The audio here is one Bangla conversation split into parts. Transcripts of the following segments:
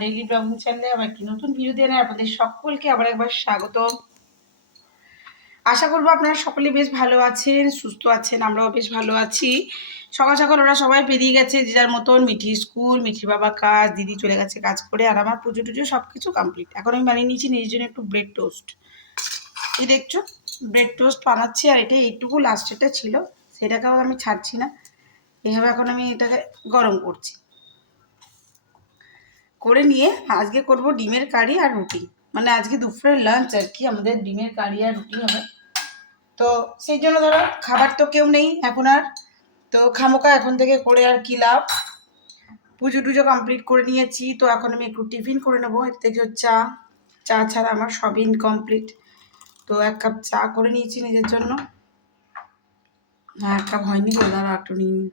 ডেইলি ব্লগিং চ্যানেলে আবার একটি নতুন ভিডিও দিয়ে আপনাদের সকলকে আবার একবার স্বাগত। আশা করবো আপনারা সকলে বেশ ভালো আছেন, সুস্থ আছেন, আমরাও বেশ ভালো আছি। সকাল সকাল ওরা সবাই বেরিয়ে গেছে যে যার মতন, মিঠি স্কুল, মিঠির বাবা কাজ, দিদি চলে গেছে কাজ করে, আর আমার পুজো টুজো সব কিছু কমপ্লিট। এখন আমি বানিয়ে নিয়েছি নিজের জন্য একটু ব্রেড টোস্ট। এই দেখছো ব্রেড টোস্ট বানাচ্ছি, আর এটা এইটুকু লাস্টেরটা ছিল, সেটাকেও আমি ছাড়ছি না। এইভাবে এখন আমি এটাকে গরম করছি, করে নিয়ে আজকে করব ডিমের কারি আর রুটি। মানে আজকে দুপুরের লাঞ্চ আর কি, আমাদের ডিমের কারি আর রুটি হবে। তো সেই জন্য ধরো খাবার তো কেউ নেই এখন আর, তো খামোকা এখন থেকে করে আর কি লাভ। পুজো টুজো কমপ্লিট করে নিয়েছি, তো এখন আমি একটু টিফিন করে নেবো। এর থেকে চা, চা ছাড়া আমার সবই ইনকমপ্লিট। তো 1 কাপ চা করে নিয়েছি নিজের জন্য। হ্যাঁ, 1 কাপ হয়নি বলে আর একটু নিয়ে নিই।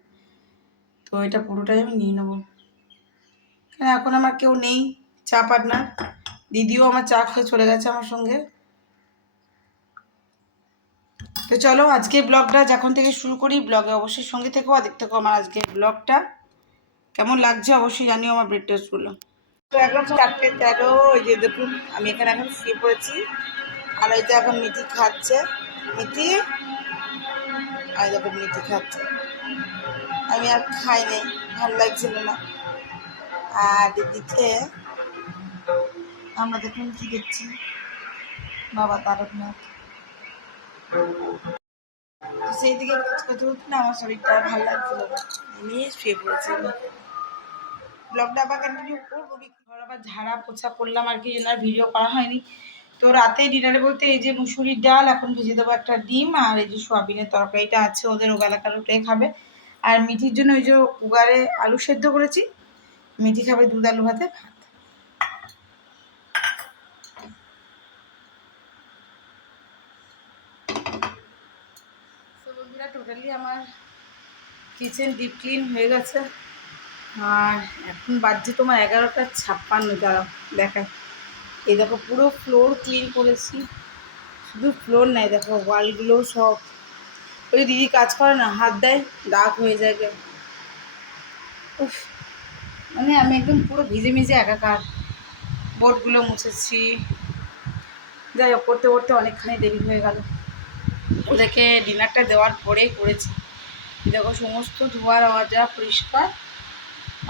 তো এটা পুরোটাই আমি নিয়ে নেবো, কেন এখন আমার কেউ নেই চা পার্টনার। দিদিও আমার চা খেয়ে চলে গেছে আমার সঙ্গে। তো চলো আজকে ব্লগটা যখন থেকে শুরু করি, ব্লগে অবশ্যই সঙ্গে থেকো আর দেখতে থাকো আমার আজকের ব্লগটা। কেমন লাগছে অবশ্যই জানিও আমার ব্রেড টোস্টগুলো। তো এখন 4:13, ওই যে দেখুন আমি এখানে এখন শুয়ে পড়েছি, আর ওই যে এখন মিঠি খাচ্ছে। মিঠি, আর দেখুন মিঠি খাচ্ছে। আমি আর খাই নাই, ভালো লাগছিল না। আর দিদিকে আমরা দেখুন কি দেখছি, বাবা তারকনাথ। সেই দিকে কাজ করতে করতে না আমার শরীরটা ভালো লাগছিল না, নিয়ে শুয়ে পড়েছি। ব্লগটা আবার কন্টিনিউ করবো, ঘর আবার ঝাড়া পোছা করলাম আর কি, জন্য আর ভিডিও করা হয়নি। তো রাতে ডিনারে বলতে এই যে মুসুরির ডাল এখন ভেজে দেবো, একটা ডিম, আর এই যে সোয়াবিনের তরকারিটা আছে ওদের, ওবেলাকার ওটাই খাবে। আর মিঠির জন্য ওই যে কুকারে আলু সেদ্ধ করেছি, মিঠি খাবে দুধ আলু ভাতে ভাত। তো বন্ধুরা টোটালি আমার কিচেন ডিপ ক্লিন হয়ে গেছে, আর এখন বাজছে তোমার 11:56। দাঁড়াও দেখায়। এই দেখো পুরো ফ্লোর ক্লিন করেছি, শুধু ফ্লোর নাই, দেখো ওয়ালগুলো সব। ওই দিদি কাজ করে না, হাত দেয় দাগ হয়ে যায়। উফ, মানে আমি একদম পুরো ভিজে ভিজে একাকার। বোর্ডগুলো মুছেছি, যাই হোক করতে করতে অনেকখানি দেরি হয়ে গেল। ওদেরকে ডিনারটা দেওয়ার পরেই করেছি। দেখো সমস্ত ধোয়ার আওয়াজা পরিষ্কার।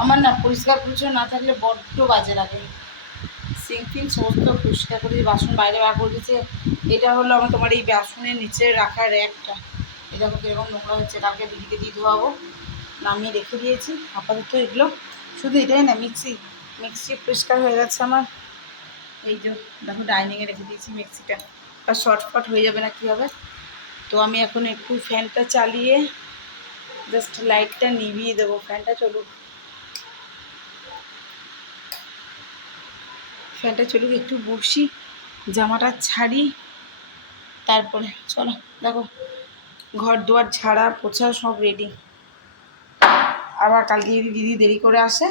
আমার না পরিষ্কার পরিচ্ছন্ন না থাকলে বড্ড বাজে লাগে। সিঙ্ক ফিঙ্ক সমস্ত পরিষ্কার করে বাসন বাইরে বার করে দিয়েছে। এটা হলো আমার তোমার এই বাসনের নিচে রাখা র্যাকটা, এই দেখো কীরকম নোংরা হচ্ছে। কালকে দিদিকে দিয়ে ধোয়াবো, নামিয়ে রেখে দিয়েছি আপাতত এগুলো। শুধু এটাই না, মিক্সি পরিষ্কার হয়ে গেছে আমার। এই যে দেখো ডাইনিংয়ে রেখে দিয়েছি মিক্সিটা, আর শর্টফট হয়ে যাবে না কী হবে। তো আমি এখন একটু ফ্যানটা চালিয়ে জাস্ট লাইটটা নিভিয়ে দেবো, ফ্যানটা চলুক, ফ্যানটা চলুক, একটু বসি, জামাটা ছাড়ি, তারপরে চলো। দেখো ঘর দুয়ার ঝাড়া পোছা সব রেডি। আবার কালকে যদি দিদি দেরি করে আসে,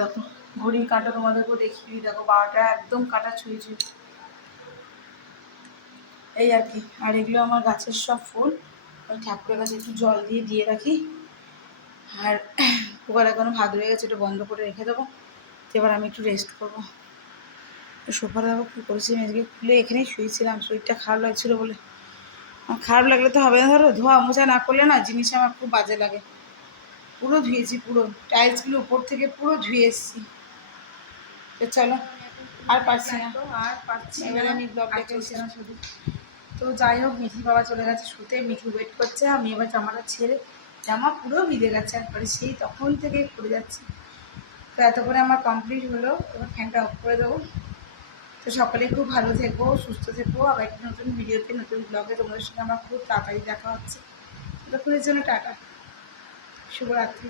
দেখো ঘড়ির কাঁটা তোমাদেরকেও দেখিয়ে দিই, দেখো 12টা একদম কাঁটা ছুঁয়ে ছুঁয়ে। এই আর কি। আর এগুলো আমার গাছের সব ফুল, ওই ঠাকুরের কাছে একটু জল দিয়ে রাখি। আর কুকার এখনো ভাত হয়ে গেছে, একটু বন্ধ করে রেখে দেবো। এবার আমি একটু রেস্ট করবো। সোফা দেখো কী করেছি, আমি আজকে খুলে এখানেই শুয়েছিলাম, শরীরটা খারাপ লাগছিলো বলে। খারাপ লাগলে তো হবে না, ধরো ধোয়া মোছা না করলে না জিনিস আমার খুব বাজে লাগে। পুরো ধুয়েছি, পুরো টাইলসগুলো উপর থেকে পুরো ধুয়ে এসেছি। তো চলো আর পারছি না, এবারে আমি ব্লগটা শেষ শুধু। তো যাই হোক, মিঠির বাবা চলে গেছে শুতে, মিঠি ওয়েট করছে। আমি এবার জামাটা ছেড়ে, জামা পুরো ভিজে গেছে একবারে, সেই তখন থেকে পড়ে যাচ্ছে। তো এত করে আমার কমপ্লিট হলো, এবার ফ্যানটা অফ করে দেবো। তো সকলে খুব ভালো থেকো, সুস্থ থেকো। আবার একটা নতুন ভিডিওতে, নতুন ব্লগে তোমাদের সঙ্গে আমার খুব তাড়াতাড়ি দেখা হচ্ছে। ততক্ষণের জন্য টাটা, শুভরাত্রি।